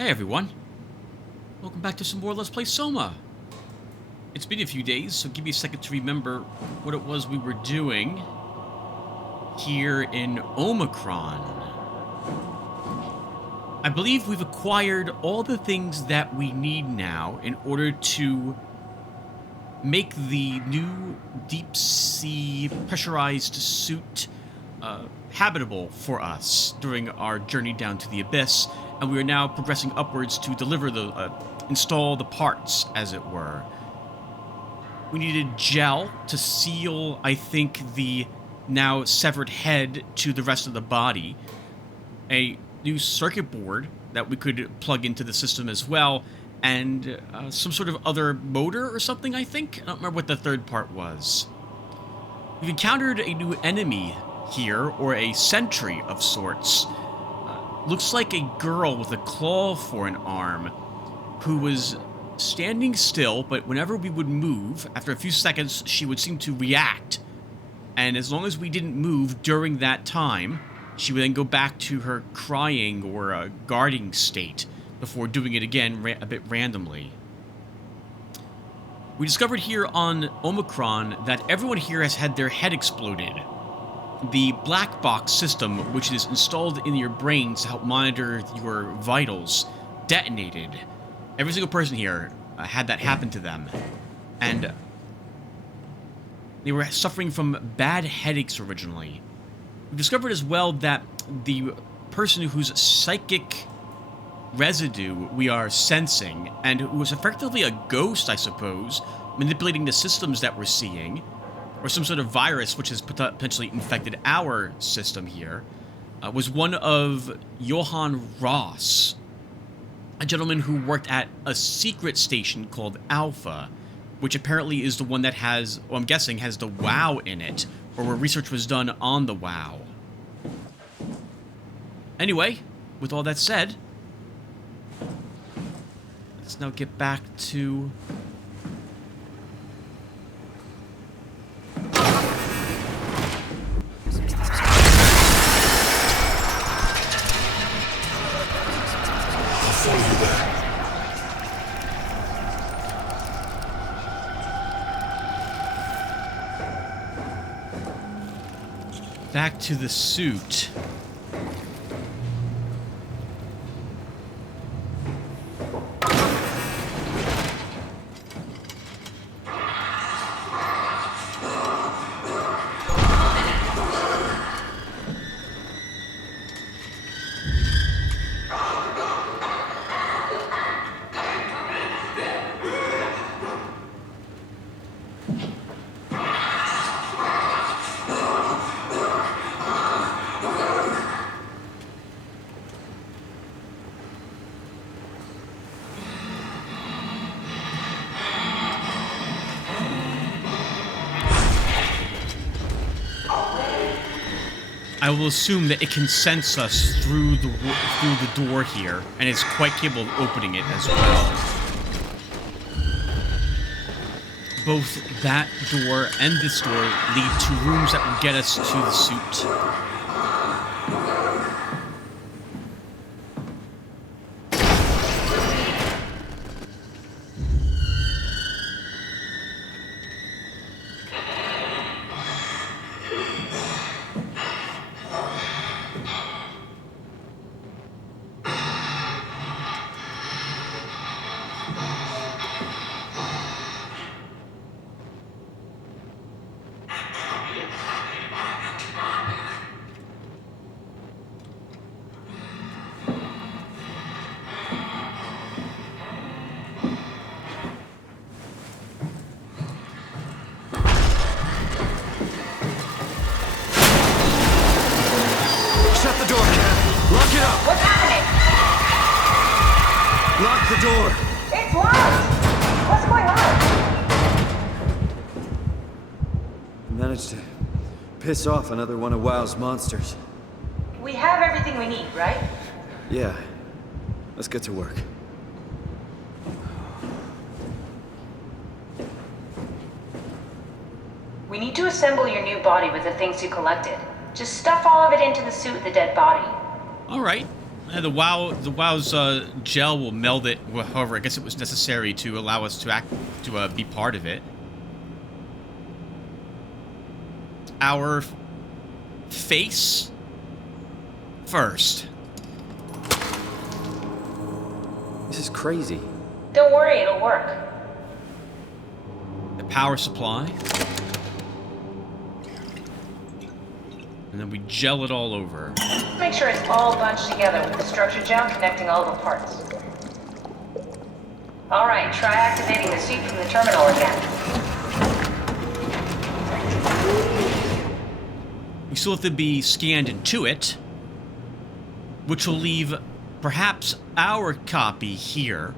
Hey everyone, welcome back to some more Let's Play SOMA. It's been a few days, so give me a second to remember what it was we were doing here in Omicron. I believe we've acquired all the things that we need now in order to make the new deep sea pressurized suit habitable for us during our journey down to the abyss, and we are now progressing upwards to deliver the install the parts, as it were. We needed gel to seal, I think, the now severed head to the rest of the body, a new circuit board that we could plug into the system as well, and some sort of other motor or something, I think. I don't remember what the third part was. We've encountered a new enemy here, or a sentry of sorts. Looks like a girl with a claw for an arm, who was standing still, but whenever we would move, after a few seconds, she would seem to react. And as long as we didn't move during that time, she would then go back to her crying or guarding state before doing it again a bit randomly. We discovered here on Omicron that everyone here has had their head exploded. The black box system, which is installed in your brains to help monitor your vitals, detonated. Every single person here had that happen to them. And they were suffering from bad headaches originally. We discovered as well that the person whose psychic residue we are sensing, and who was effectively a ghost, I suppose, manipulating the systems that we're seeing, or some sort of virus which has potentially infected our system here, was one of Johann Ross, a gentleman who worked at a secret station called Alpha, which apparently is the one that has, well, I'm guessing, has the WoW in it, or where research was done on the WoW. Anyway, with all that said, let's now get back to the suit. I will assume that it can sense us through the door here, and it's quite capable of opening it as well. Both that door and this door lead to rooms that will get us to the suit. Shut the door, Cat. Lock it up. What's happening? Lock the door. It's locked. What's going on? Managed to piss off another one of WoW's monsters. We have everything we need, right? Yeah. Let's get to work. We need to assemble your new body with the things you collected. Just stuff all of it into the suit with the dead body. All right. The WoW's gel will meld it. However, I guess it was necessary to allow us to be part of it. Our face first. This is crazy. Don't worry, it'll work. The power supply. And then we gel it all over. Make sure it's all bunched together with the structure gel connecting all the parts. Alright, try activating the suit from the terminal again. We still have to be scanned into it, which will leave perhaps our copy here.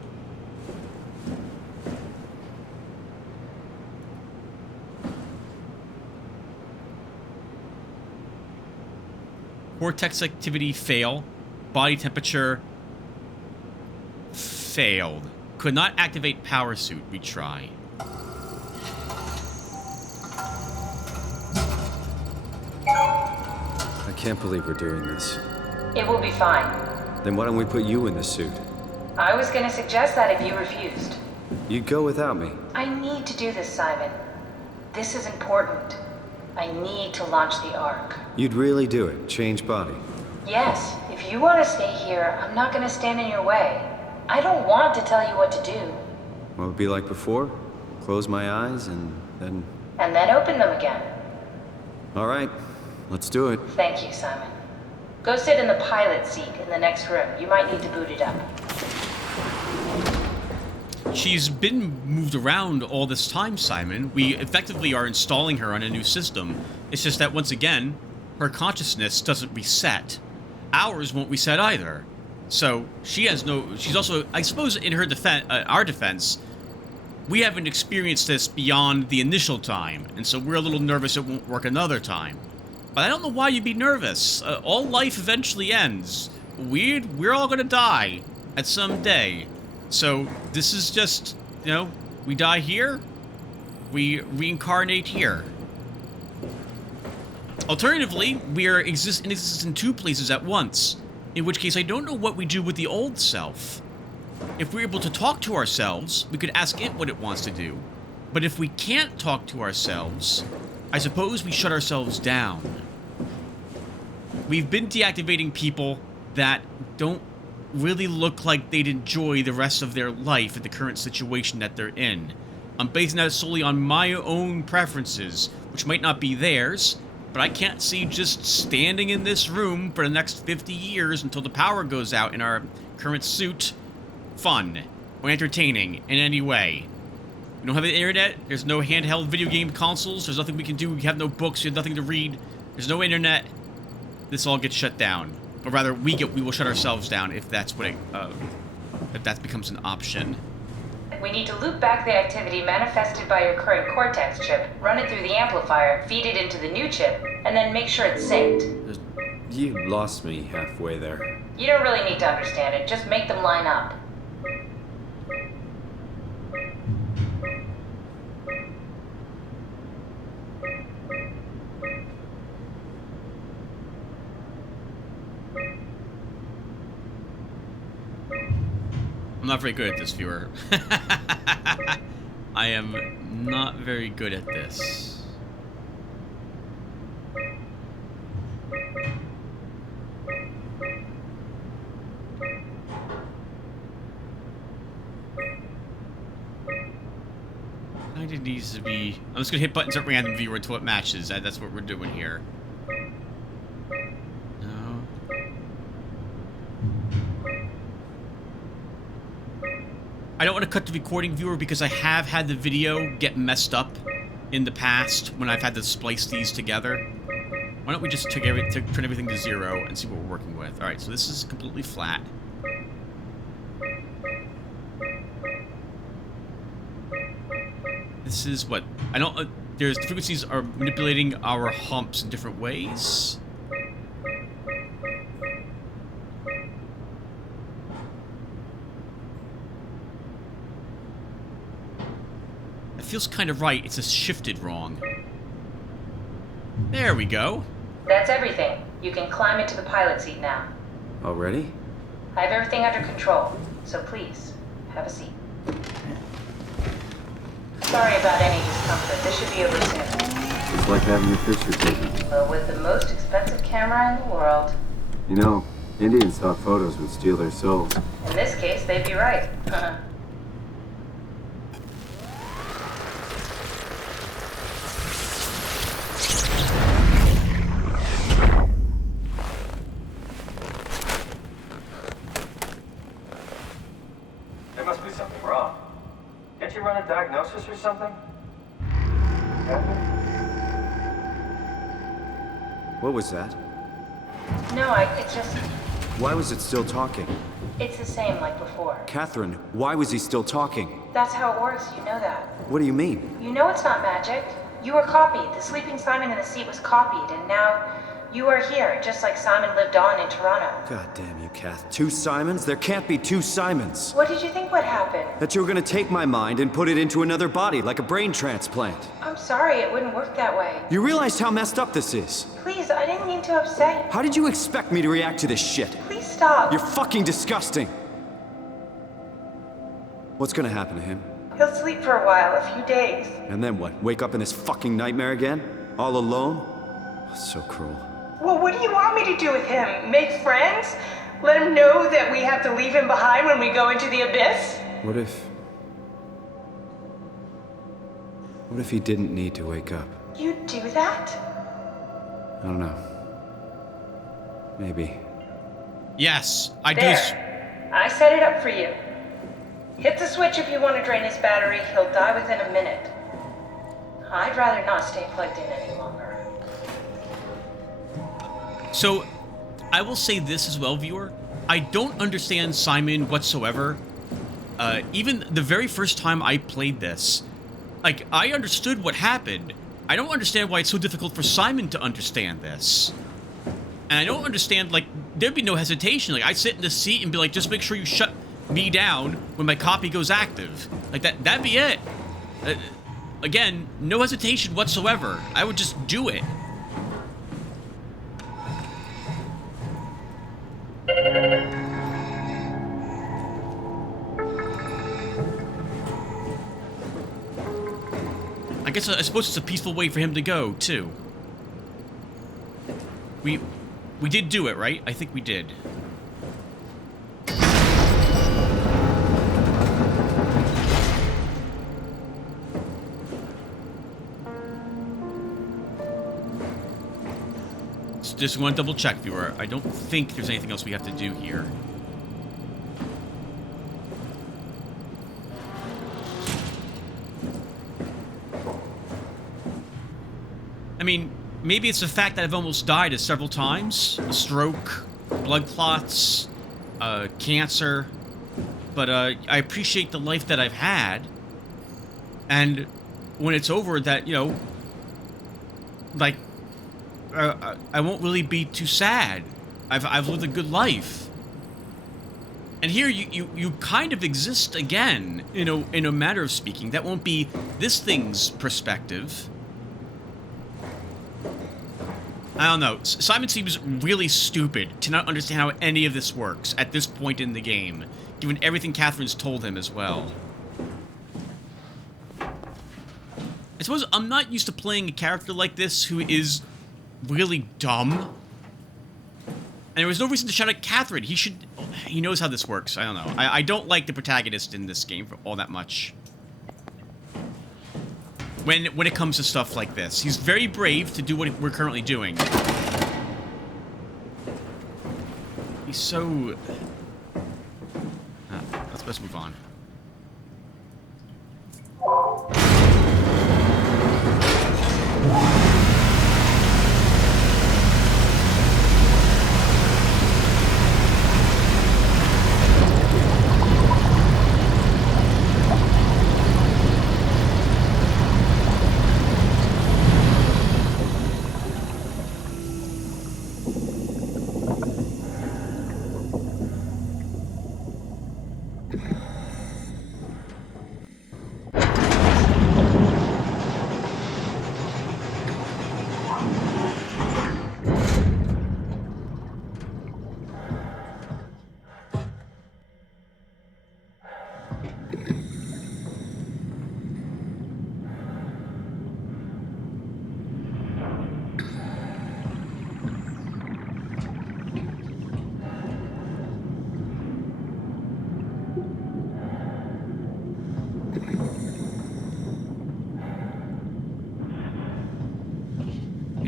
Vortex activity fail. Body temperature failed. Could not activate power suit. Retry. I can't believe we're doing this. It will be fine. Then why don't we put you in the suit? I was gonna suggest that if you refused. You'd go without me. I need to do this, Simon. This is important. I need to launch the Ark. You'd really do it. Change body. Yes, if you want to stay here, I'm not gonna stand in your way. I don't want to tell you what to do. What would it be like before? Close my eyes and then... And then open them again. All right, let's do it. Thank you, Simon. Go sit in the pilot seat in the next room. You might need to boot it up. She's been moved around all this time, Simon. We effectively are installing her on a new system. It's just that, once again, her consciousness doesn't reset. Ours won't reset either. So, she has no... She's also... I suppose in her our defense, we haven't experienced this beyond the initial time, and so we're a little nervous it won't work another time. But I don't know why you'd be nervous. All life eventually ends. We're all gonna die at some day. So, this is just, you know, we die here, we reincarnate here. Alternatively, we are in existence in two places at once, in which case I don't know what we do with the old self. If we're able to talk to ourselves, we could ask it what it wants to do. But if we can't talk to ourselves, I suppose we shut ourselves down. We've been deactivating people that don't really look like they'd enjoy the rest of their life in the current situation that they're in. I'm basing that solely on my own preferences, which might not be theirs, but I can't see just standing in this room for the next 50 years until the power goes out in our current suit fun or entertaining in any way. We don't have the internet, there's no handheld video game consoles, there's nothing we can do, we have no books, we have nothing to read, there's no internet. This all gets shut down. Or rather, we will shut ourselves down if that's what if that becomes an option. We need to loop back the activity manifested by your current Cortex chip, run it through the amplifier, feed it into the new chip, and then make sure it's synced. You lost me halfway there. You don't really need to understand it, just make them line up. I'm not very good at this, viewer. I am not very good at this. Kinda needs to be... I'm just gonna hit buttons at random, viewer, until it matches. That's what we're doing here. No. I don't want to cut the recording, viewer, because I have had the video get messed up in the past when I've had to splice these together. Why don't we just turn everything to 0 and see what we're working with. Alright, so this is completely flat. This is what... I don't... there's... the frequencies are manipulating our humps in different ways. It feels kind of right. It's just shifted wrong. There we go. That's everything. You can climb into the pilot seat now. Already? I have everything under control, so please, have a seat. Sorry about any discomfort. This should be over soon. It's like having your picture taken. But with the most expensive camera in the world. You know, Indians thought photos would steal their souls. In this case, they'd be right. There must be something wrong. Can't you run a diagnosis or something? What was that? No, it's just... Why was it still talking? It's the same like before. Catherine, why was he still talking? That's how it works, you know that. What do you mean? You know it's not magic. You were copied. The sleeping Simon in the seat was copied, and now you are here, just like Simon lived on in Toronto. God damn you, Kath. 2 Simons? There can't be 2 Simons. What did you think would happen? That you were gonna take my mind and put it into another body, like a brain transplant. I'm sorry, it wouldn't work that way. You realize how messed up this is? Please, I didn't mean to upset you. How did you expect me to react to this shit? Please stop. You're fucking disgusting. What's gonna happen to him? He'll sleep for a while, a few days. And then what? Wake up in this fucking nightmare again? All alone? So cruel. Well, what do you want me to do with him? Make friends? Let him know that we have to leave him behind when we go into the abyss? What if he didn't need to wake up? You'd do that? I don't know. Maybe. Yes, I do. There. I set it up for you. Hit the switch if you want to drain his battery. He'll die within a minute. I'd rather not stay plugged in any longer. So, I will say this as well, viewer. I don't understand Simon whatsoever. Even the very first time I played this, like, I understood what happened. I don't understand why it's so difficult for Simon to understand this. And I don't understand, like, there'd be no hesitation. Like, I'd sit in the seat and be like, just make sure you shut me down when my copy goes active. Like, that'd be it. Again, no hesitation whatsoever. I would just do it. I suppose it's a peaceful way for him to go, too. We did do it, right? I think we did. Just want to double check, viewer. I don't think there's anything else we have to do here. I mean, maybe it's the fact that I've almost died several times. A stroke, blood clots, cancer. But I appreciate the life that I've had. And when it's over, that, you know, like, I won't really be too sad. I've lived a good life. And here you kind of exist again, you know, in a matter of speaking. That won't be this thing's perspective. I don't know. Simon seems really stupid to not understand how any of this works at this point in the game, given everything Catherine's told him as well. I suppose I'm not used to playing a character like this who is really dumb. And there was no reason to shout at Catherine. He knows how this works. I don't know. I don't like the protagonist in this game for all that much. When it comes to stuff like this. He's very brave to do what we're currently doing. He's so... let's move on.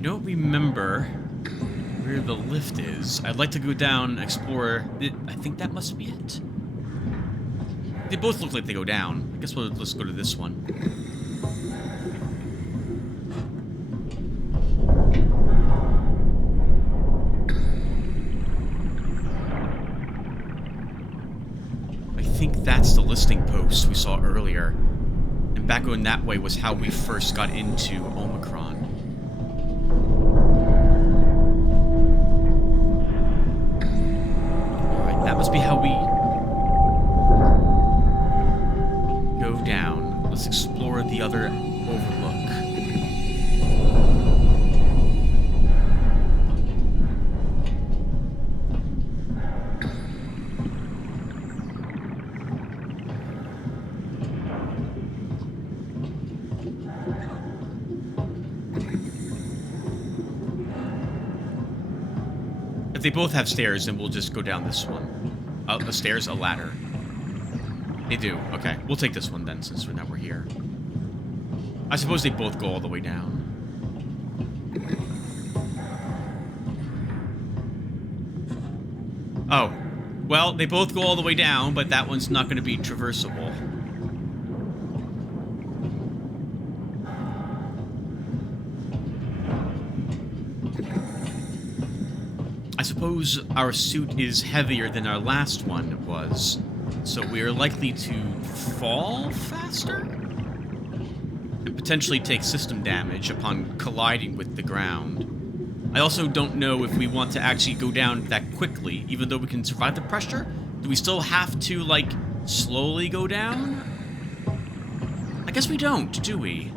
don't remember where the lift is. I'd like to go down and explore. I think that must be it. They both look like they go down. I guess let's go to this one. I think that's the listing post we saw earlier. And back going that way was how we first got into Omicron. Alright, that must be how we go down. Let's explore the other overlook. If they both have stairs, then we'll just go down this one. A stairs, a ladder. They do. Okay, we'll take this one then, since now we're here. I suppose they both go all the way down. Oh. Well, they both go all the way down, but that one's not going to be traversable. I suppose our suit is heavier than our last one was, so we are likely to fall faster? And potentially take system damage upon colliding with the ground. I also don't know if we want to actually go down that quickly, even though we can survive the pressure. Do we still have to, like, slowly go down? I guess we don't, do we?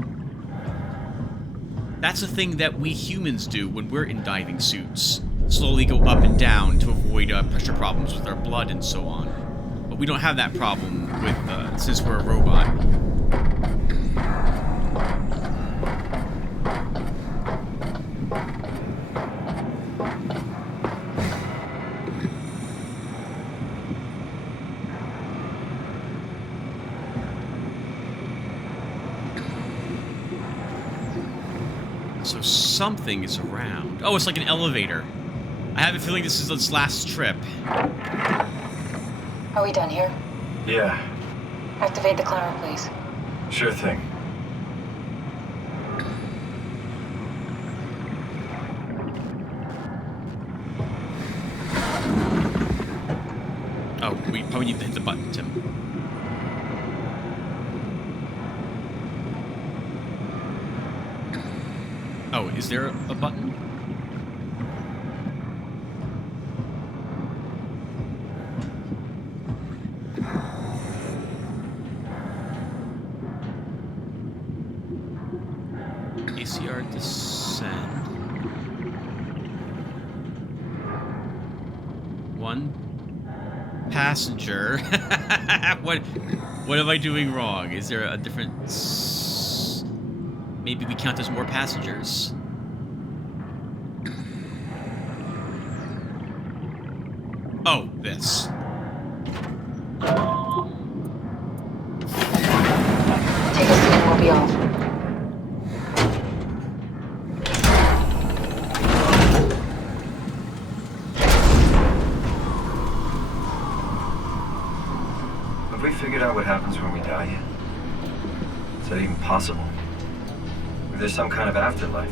That's a thing that we humans do when we're in diving suits. Slowly go up and down to avoid pressure problems with our blood and so on. But we don't have that problem with since we're a robot. So something is around. Oh, it's like an elevator. I have a feeling this is its last trip. Are we done here? Yeah, Activate the climber, please. sure thing. Oh, we probably need to hit the button, Tim. Oh, is there a button? ACR descend. One passenger. What am I doing wrong? Is there a different... Maybe we count as more passengers. Oh, this. Take a seat and we'll be off. Have we figured out what happens when we die yet? Is that even possible? If there's some kind of afterlife,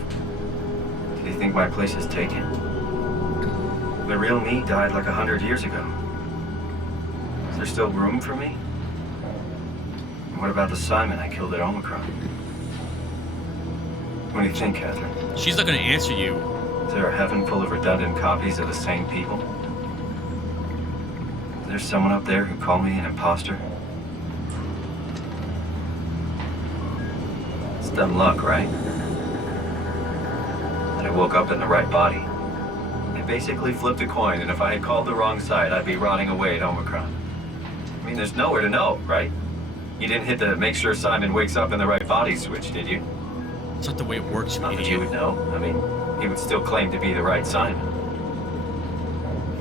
do you think my place is taken? The real me died like 100 years ago. Is there still room for me? And what about the Simon I killed at Omicron? What do you think, Catherine? She's not going to answer you. Is there a heaven full of redundant copies of the same people? Is there someone up there who called me an imposter? It's dumb luck, right? That I woke up in the right body. I basically flipped a coin, and if I had called the wrong side, I'd be rotting away at Omicron. I mean, there's nowhere to know, right? You didn't hit the make sure Simon wakes up in the right body switch, did you? It's not the way it works, Not that idiot. you would know. I mean, he would still claim to be the right Simon.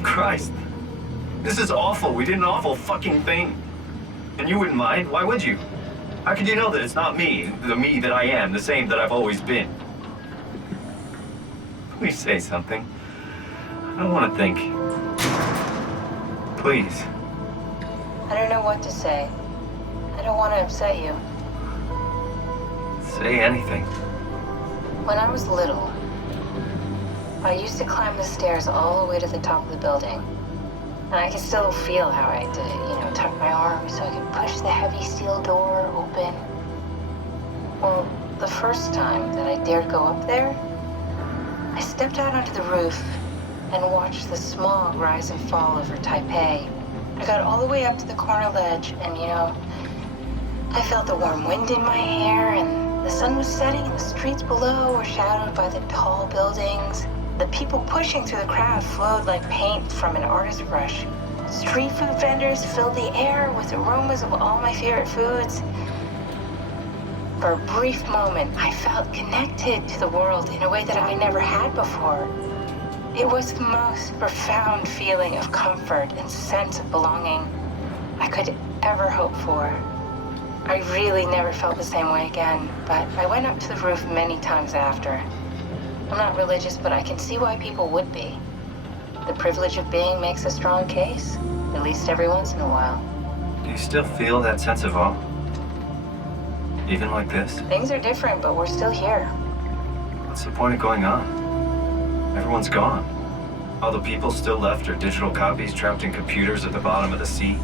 Christ. This is awful. We did an awful fucking thing. And you wouldn't mind? Why would you? How could you know that it's not me, the me that I am, the same that I've always been? Please say something. I don't want to think. Please. I don't know what to say. I don't want to upset you. Say anything. When I was little, I used to climb the stairs all the way to the top of the building. And I can still feel how I had to, tuck my arms so I could push the heavy steel door open. Well, the first time that I dared go up there, I stepped out onto the roof and watched the smog rise and fall over Taipei. I got all the way up to the corner ledge and, I felt the warm wind in my hair and the sun was setting and the streets below were shadowed by the tall buildings. The people pushing through the crowd flowed like paint from an artist's brush. Street food vendors filled the air with aromas of all my favorite foods. For a brief moment, I felt connected to the world in a way that I never had before. It was the most profound feeling of comfort and sense of belonging I could ever hope for. I really never felt the same way again, but I went up to the roof many times after. I'm not religious, but I can see why people would be. The privilege of being makes a strong case, at least every once in a while. Do you still feel that sense of awe? Even like this? Things are different, but we're still here. What's the point of going on? Everyone's gone. All the people still left are digital copies trapped in computers at the bottom of the sea.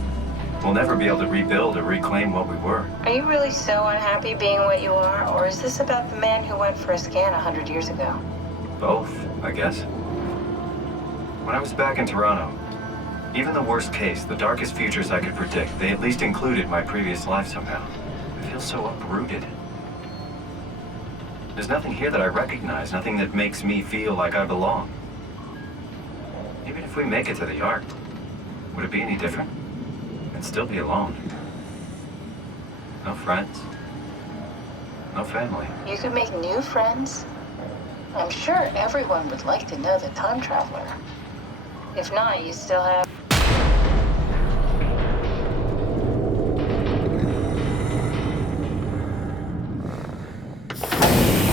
We'll never be able to rebuild or reclaim what we were. Are you really so unhappy being what you are, or is this about the man who went for a scan 100 years ago? Both, I guess. When I was back in Toronto, even the worst case, the darkest futures I could predict, they at least included my previous life somehow. I feel so uprooted. There's nothing here that I recognize, nothing that makes me feel like I belong. Even if we make it to the Ark, would it be any different? I'd still be alone. No friends. No family. You could make new friends. I'm sure everyone would like to know the time traveler. If not, you still have...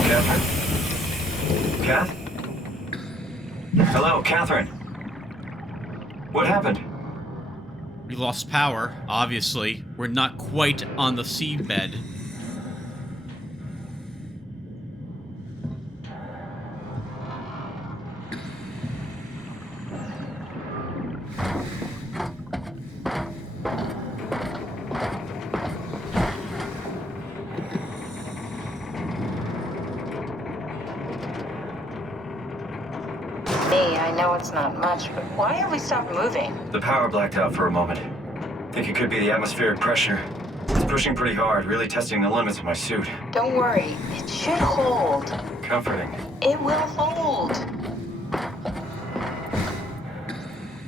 Catherine? Kath? Hello, Catherine. What happened? We lost power, obviously. We're not quite on the seabed. Me, I know it's not much, but why have we stopped moving? The power blacked out for a moment. Think it could be the atmospheric pressure. It's pushing pretty hard, really testing the limits of my suit. Don't worry, it should hold. Comforting. It will hold.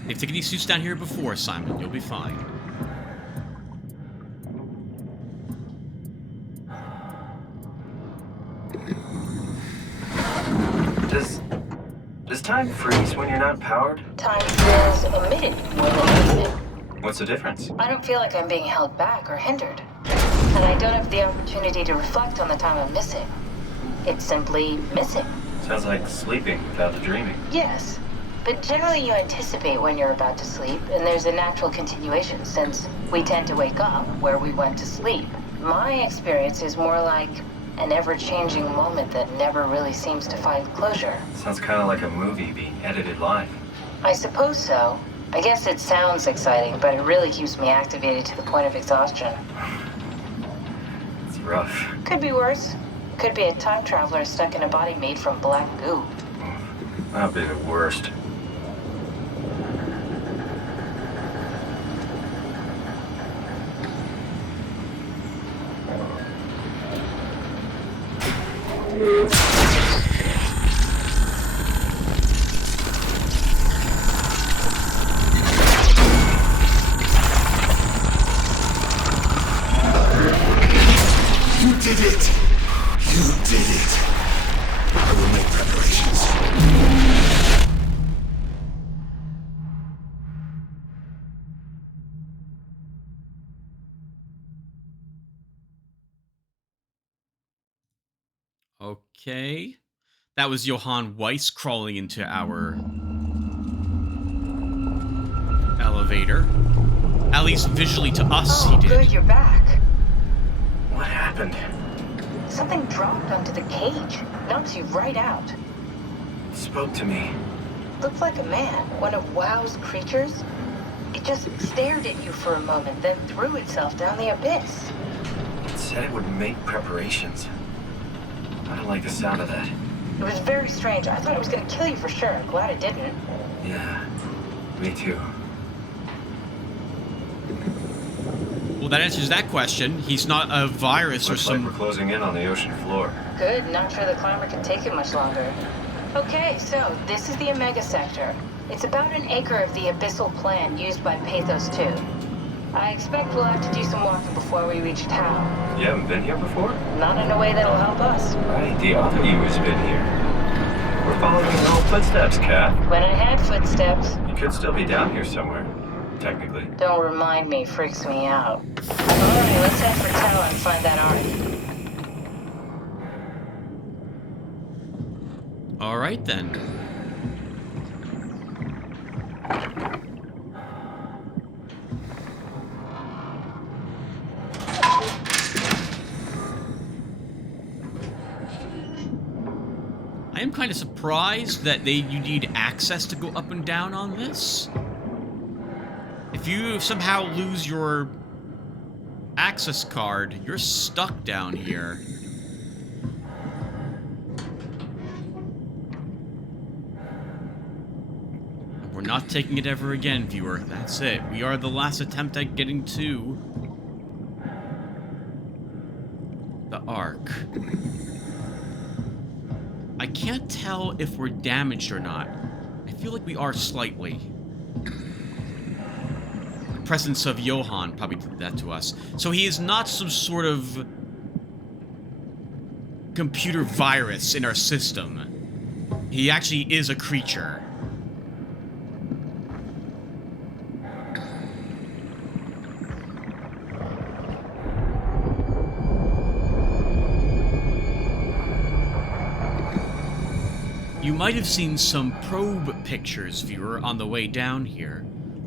They've taken these suits down here before, Simon. You'll be fine. Does time freeze when you're not powered? Time feels omitted more than needed. What's the difference? I don't feel like I'm being held back or hindered. And I don't have the opportunity to reflect on the time I'm missing. It's simply missing. Sounds like sleeping without the dreaming. Yes, but generally you anticipate when you're about to sleep, and there's a natural continuation since we tend to wake up where we went to sleep. My experience is more like an ever-changing moment that never really seems to find closure. Sounds kind of like a movie being edited live. I suppose so. I guess it sounds exciting, but it really keeps me activated to the point of exhaustion. It's rough. Could be worse. Could be a time traveler stuck in a body made from black goo. That'd be the worst. You did it! You did it! I will make preparations. Okay. That was Johann Weiss crawling into our elevator. At least visually to us, he Oh, did. good, you're back. What happened? Something dropped onto the cage. Knocks you right out. It spoke to me. Looked like a man, one of WoW's creatures. It just stared at you for a moment, then threw itself down the abyss. It said it would make preparations. I don't like the sound of that. It was very strange. I thought it was going to kill you for sure. Glad it didn't. Yeah, me too. Well, that answers that question. He's not a virus Looks or some... like we're closing in on the ocean floor. Good, not sure the climber can take it much longer. Okay, so this is the Omega Sector. It's about an acre of the abyssal plan used by Pathos 2. I expect we'll have to do some walking before we reach town. You haven't been here before? Not in a way that'll help us. Right, the other you has been here. We're following your old footsteps, Kat. When I had footsteps, You could still be down here somewhere, technically. don't remind me, freaks me out. Alright, let's head for Tau and find that arc. All right, then. I am kind of surprised that you need access to go up and down on this. If you somehow lose your access card, you're stuck down here. We're not taking it ever again, viewer. That's it. We are the last attempt at getting to the Ark. I can't tell if we're damaged or not. I feel like we are slightly. The presence of Johann probably did that to us. So he is not some sort of computer virus in our system. He actually is a creature. You might have seen some probe pictures, viewer, on the way down here.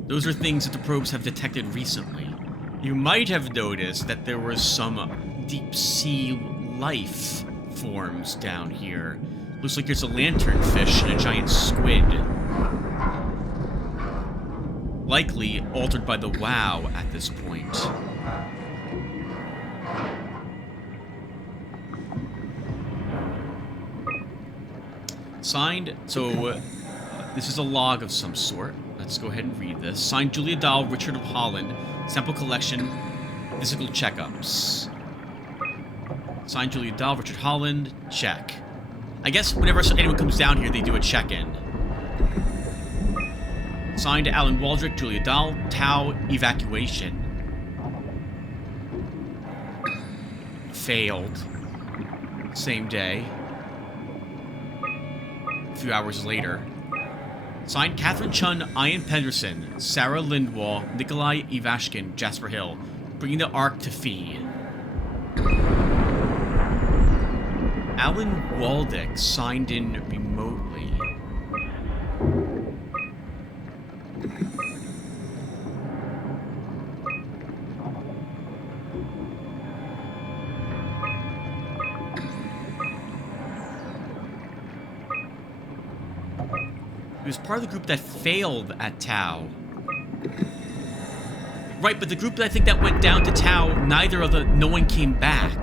Those are things that the probes have detected recently. You might have noticed that there was some deep-sea life forms down here. Looks like there's a lanternfish and a giant squid. Likely altered by the WoW at this point. Signed, so this is a log of some sort. Let's go ahead and read this. Signed, Julia Dahl, Richard of Holland. Sample collection, physical checkups. Signed, Julia Dahl, Richard Holland. Check. I guess whenever anyone comes down here, they do a check-in. Signed, Alan Waldrick, Julia Dahl, Tau, evacuation. Failed. Same day. A few hours later. Signed, Catherine Chun, Ian Pedersen, Sarah Lindwall, Nikolai Ivashkin, Jasper Hill. Bringing the Ark to Fee. Alan Waldick signed in remotely. He was part of the group that failed at Tau. Right, but the group that I think that went down to Tau, no one came back.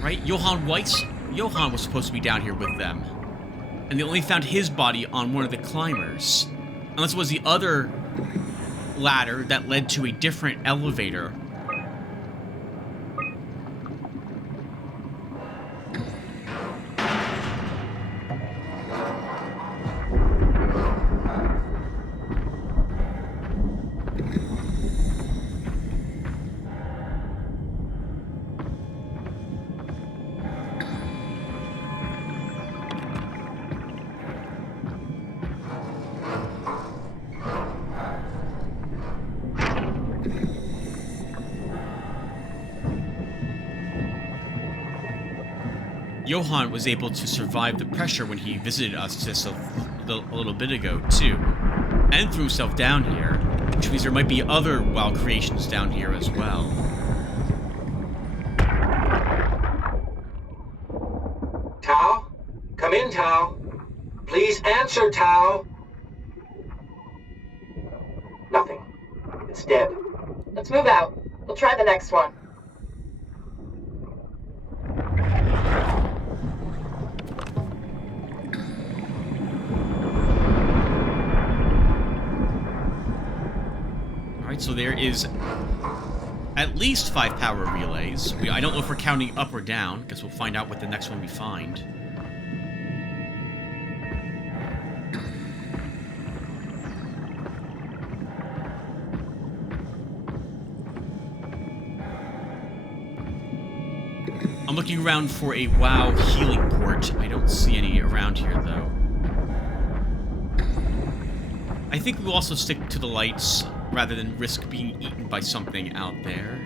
Right? Johann Weiss? Johann was supposed to be down here with them. And they only found his body on one of the climbers. Unless it was the other ladder that led to a different elevator. Johann was able to survive the pressure when he visited us just a little bit ago, too. And threw himself down here, which means there might be other wild creations down here as well. Tao? Come in, Tao. Please answer, Tao. Nothing. It's dead. Let's move out. We'll try the next one. Alright, so there is at least 5 power relays. I don't know if we're counting up or down. Guess we'll find out what the next one we find. I'm looking around for a WoW healing port. I don't see any around here, though. I think we'll also stick to the lights rather than risk being eaten by something out there.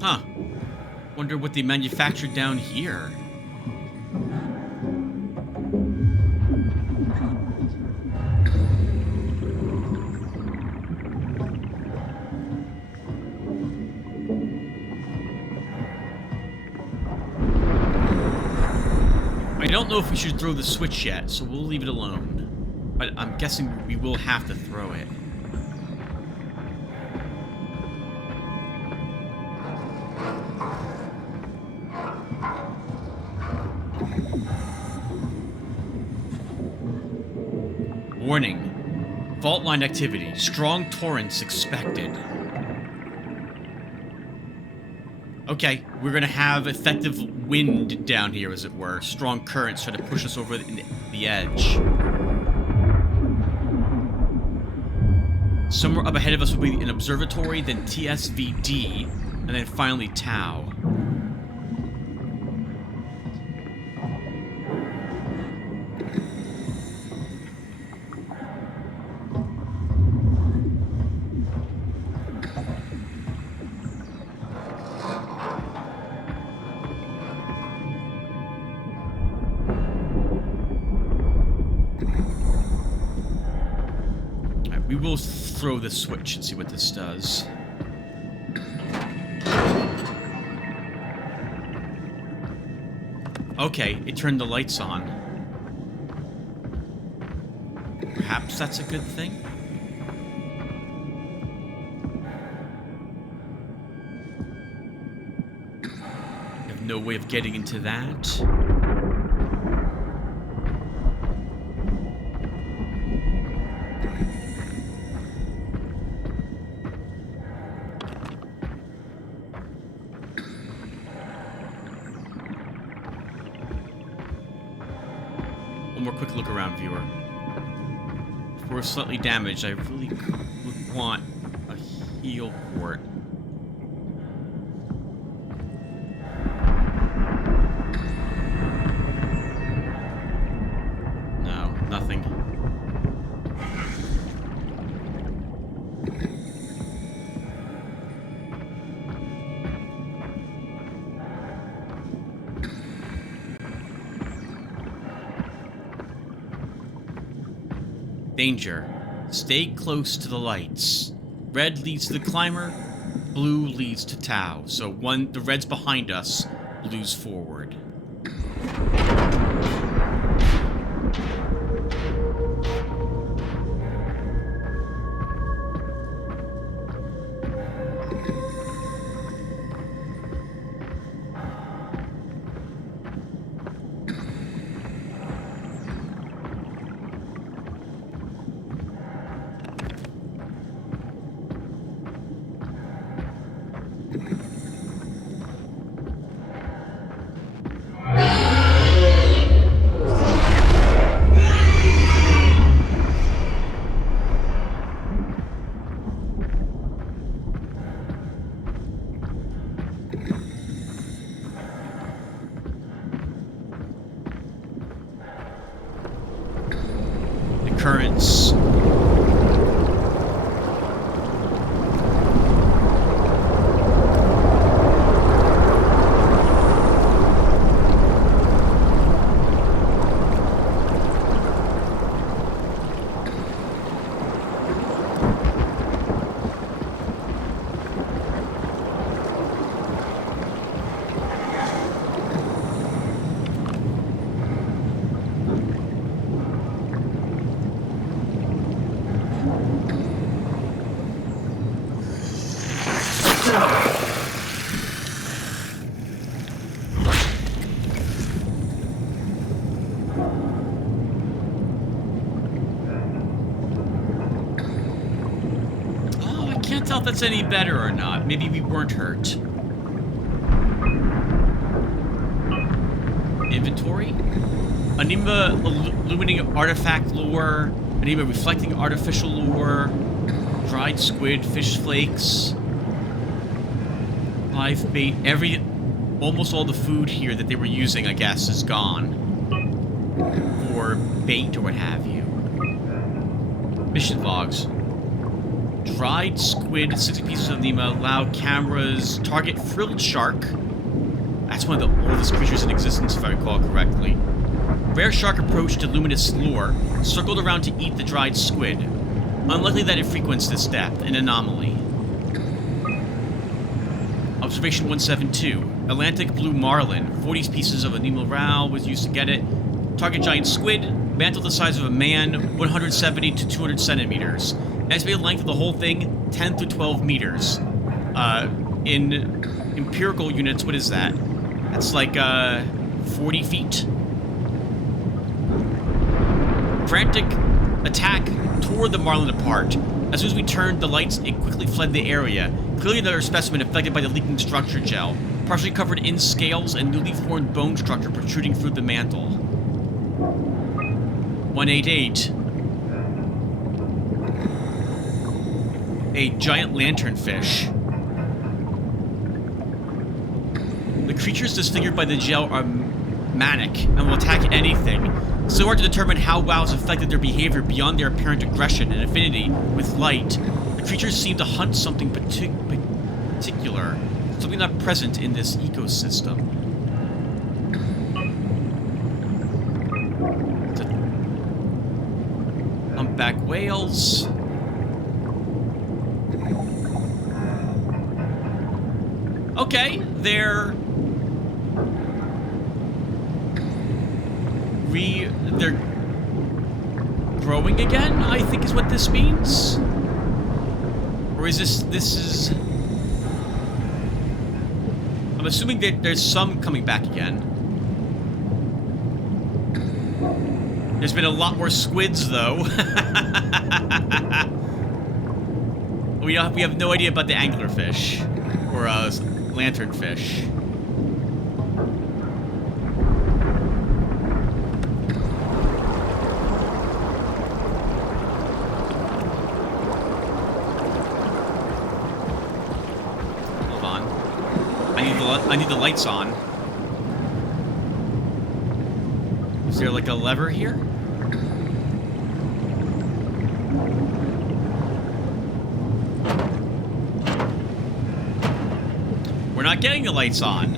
Huh. Wonder what they manufactured down here. I don't know if we should throw the switch yet, so we'll leave it alone. But I'm guessing we will have to throw it. Warning. Fault line activity. Strong torrents expected. Okay, we're gonna have effective wind down here, as it were. Strong currents trying to push us over the edge. Somewhere up ahead of us will be an observatory, then TSVD, and then finally Tau. We will throw the switch and see what this does. Okay, it turned the lights on. Perhaps that's a good thing? I have no way of getting into that. One more quick look around, viewer. If we're slightly damaged, I really would want a heal port. No, nothing. Danger. Stay close to the lights. Red leads to the climber, blue leads to Tau. So the red's behind us, blue's forward. currents. Can't tell if that's any better or not. Maybe we weren't hurt. Inventory? Anima illuminating artifact lure. Anima reflecting artificial lure. Dried squid, fish flakes. Live bait. Almost all the food here that they were using, I guess, is gone. Or bait or what have you. Mission logs. Dried squid, 60 pieces of Nema, loud cameras, target frilled shark. That's one of the oldest creatures in existence, if I recall correctly. Rare shark approached to luminous lure, circled around to eat the dried squid. Unlikely that it frequents this depth, an anomaly. Observation 172. Atlantic blue marlin, 40 pieces of Anima Ral was used to get it. Target giant squid, mantle the size of a man, 170 to 200 centimeters. Estimated length of the whole thing, 10 to 12 meters. In empirical units, what is that? That's like, 40 feet. Frantic attack tore the marlin apart. As soon as we turned the lights, it quickly fled the area. Clearly another specimen affected by the leaking structure gel. Partially covered in scales and newly formed bone structure protruding through the mantle. 188. A giant lanternfish. The creatures disfigured by the gel are manic and will attack anything. So hard to determine how WoW has affected their behavior beyond their apparent aggression and affinity with light. The creatures seem to hunt something particular, something not present in this ecosystem. Humpback whales. Okay, they're growing again, I think is what this means. Or is this is... I'm assuming that there's some coming back again. There's been a lot more squids, though. We have no idea about the anglerfish. Or, lanternfish. Hold on. I need the lights on. Is there like a lever here? We're not getting the lights on.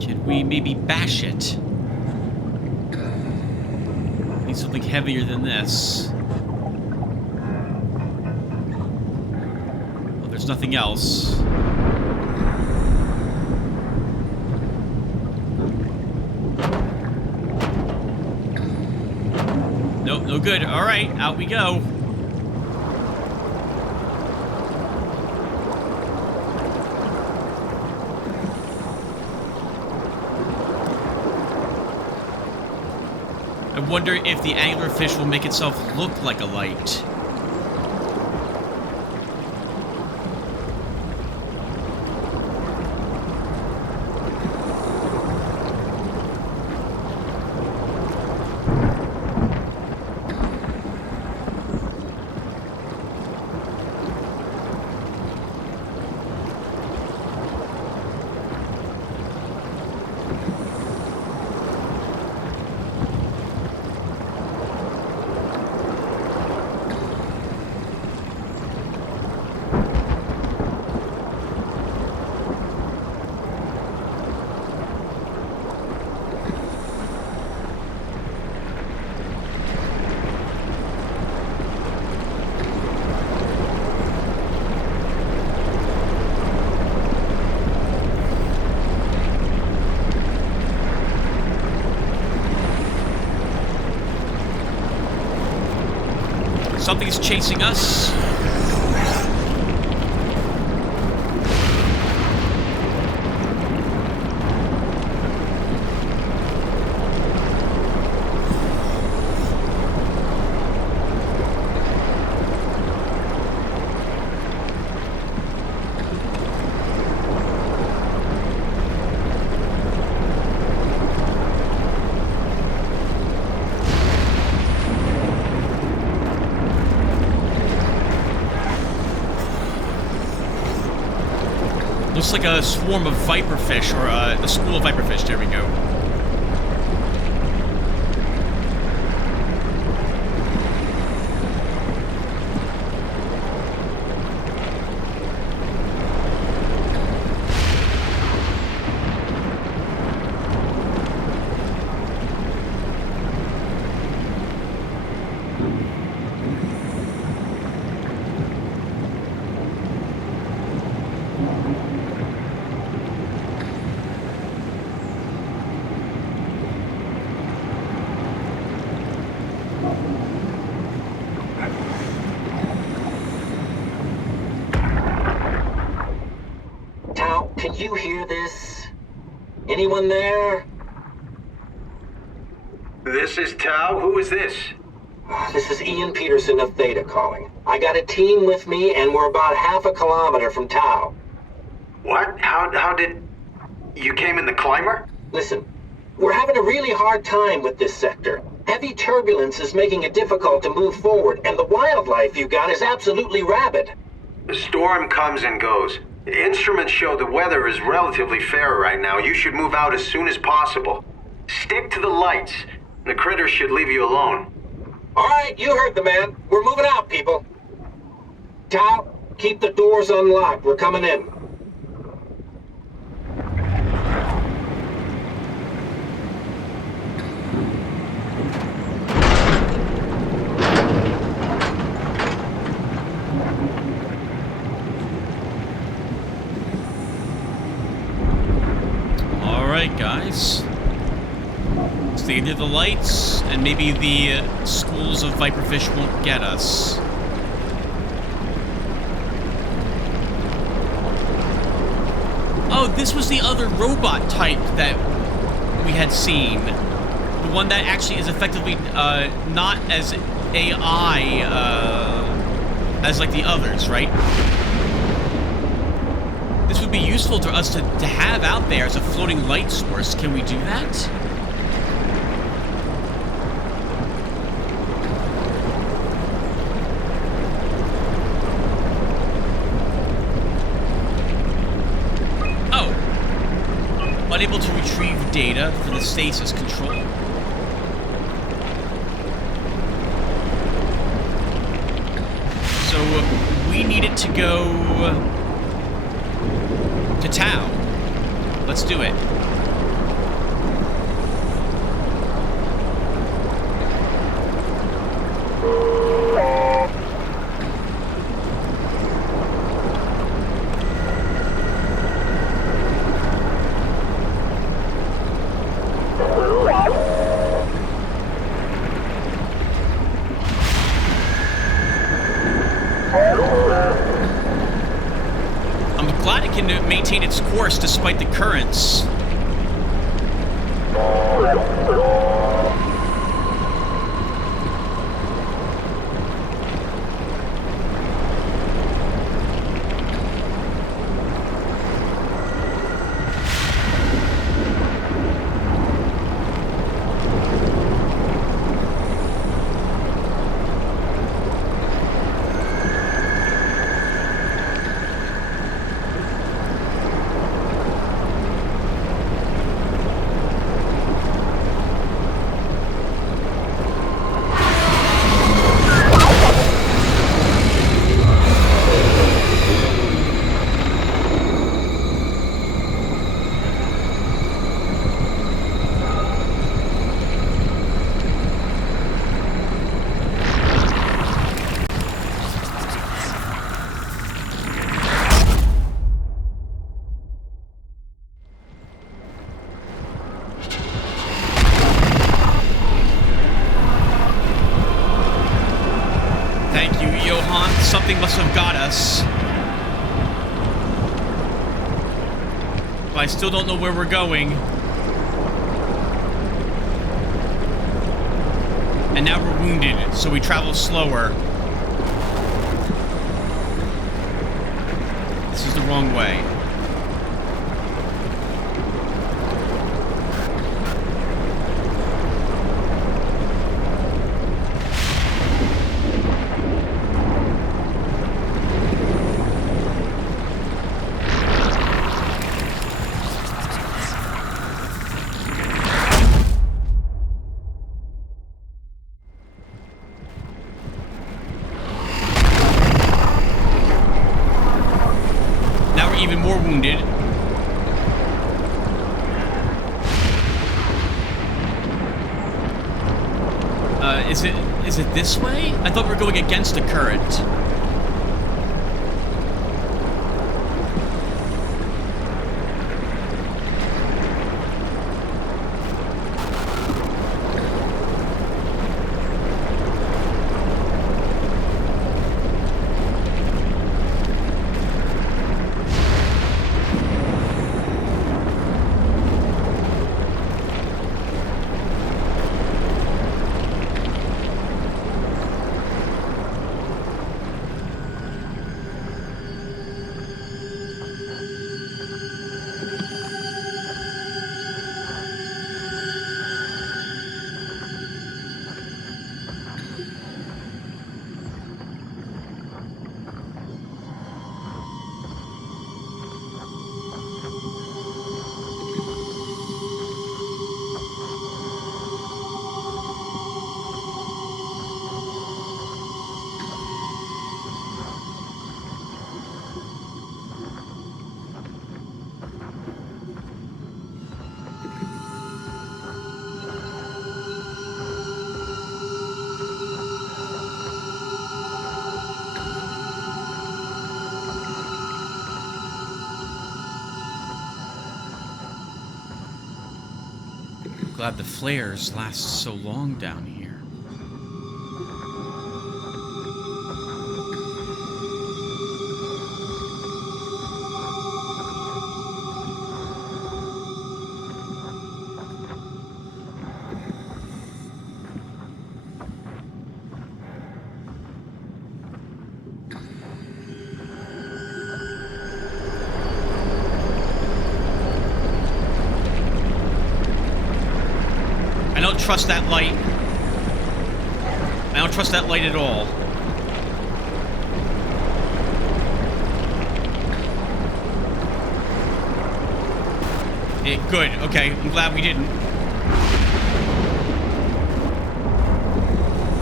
Can we maybe bash it? Need something heavier than this. Well, there's nothing else. Nope, no good. All right, out we go. I wonder if the anglerfish will make itself look like a light. Something's chasing us. Looks like a swarm of viperfish, or a school of viperfish. There we go. Tao, can you hear this? Anyone there? This is Tao. Who is this? This is Ian Peterson of Theta calling. I got a team with me, and we're about half a kilometer from Tao. What? How did... You came in the climber? Listen, we're having a really hard time with this sector. Heavy turbulence is making it difficult to move forward, and the wildlife you got is absolutely rabid. The storm comes and goes. Instruments show the weather is relatively fair right now. You should move out as soon as possible. Stick to the lights. The critters should leave you alone. All right, you heard the man. We're moving out, people. Tao, keep the doors unlocked. We're coming in. Alright, guys. Stay near the lights, and maybe the schools of viperfish won't get us. Oh, this was the other robot type that we had seen. The one that actually is effectively not as AI as like the others, right? This would be useful to us to have out there as a floating light source. Can we do that? Oh. Unable to retrieve data for the stasis control. So we needed to go to Tao. Let's do it. Maintain its course despite the currents. something must have got us. But I still don't know where we're going. And now we're wounded, so we travel slower. This is the wrong way. Even more wounded. Is it this way? I thought we were going against the current. Glad the flares last so long down here. I don't trust that light. I don't trust that light at all. Good. Okay. I'm glad we didn't.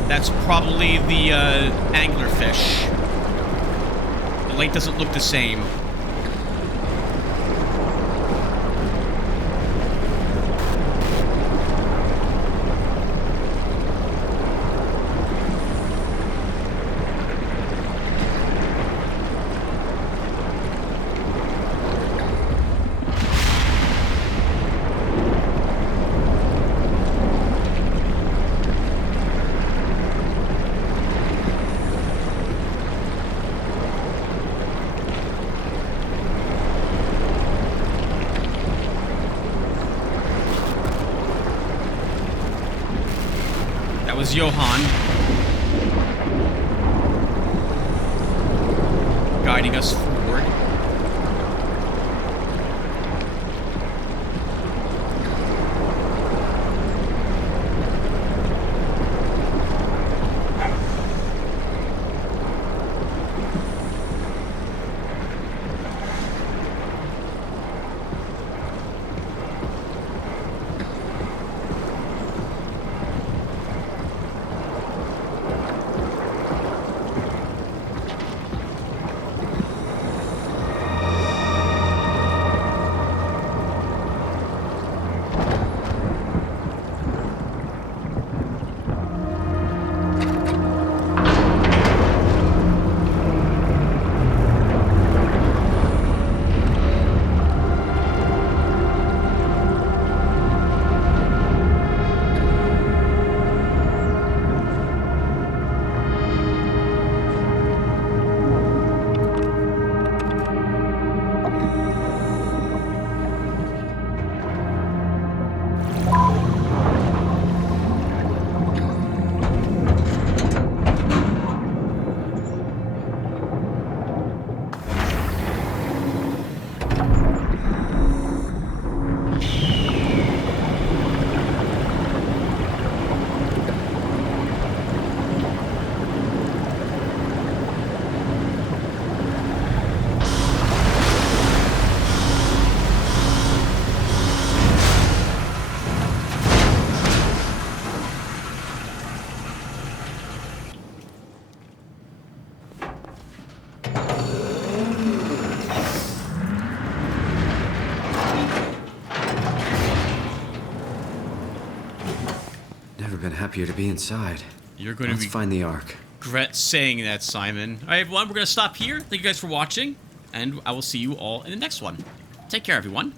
That's probably the anglerfish. The light doesn't look the same. That was Johan guiding us forward. have been happier to be inside. You're going to Let's find the Ark. regret saying that, Simon. All right, everyone, we're going to stop here. Thank you guys for watching, and I will see you all in the next one. Take care, everyone.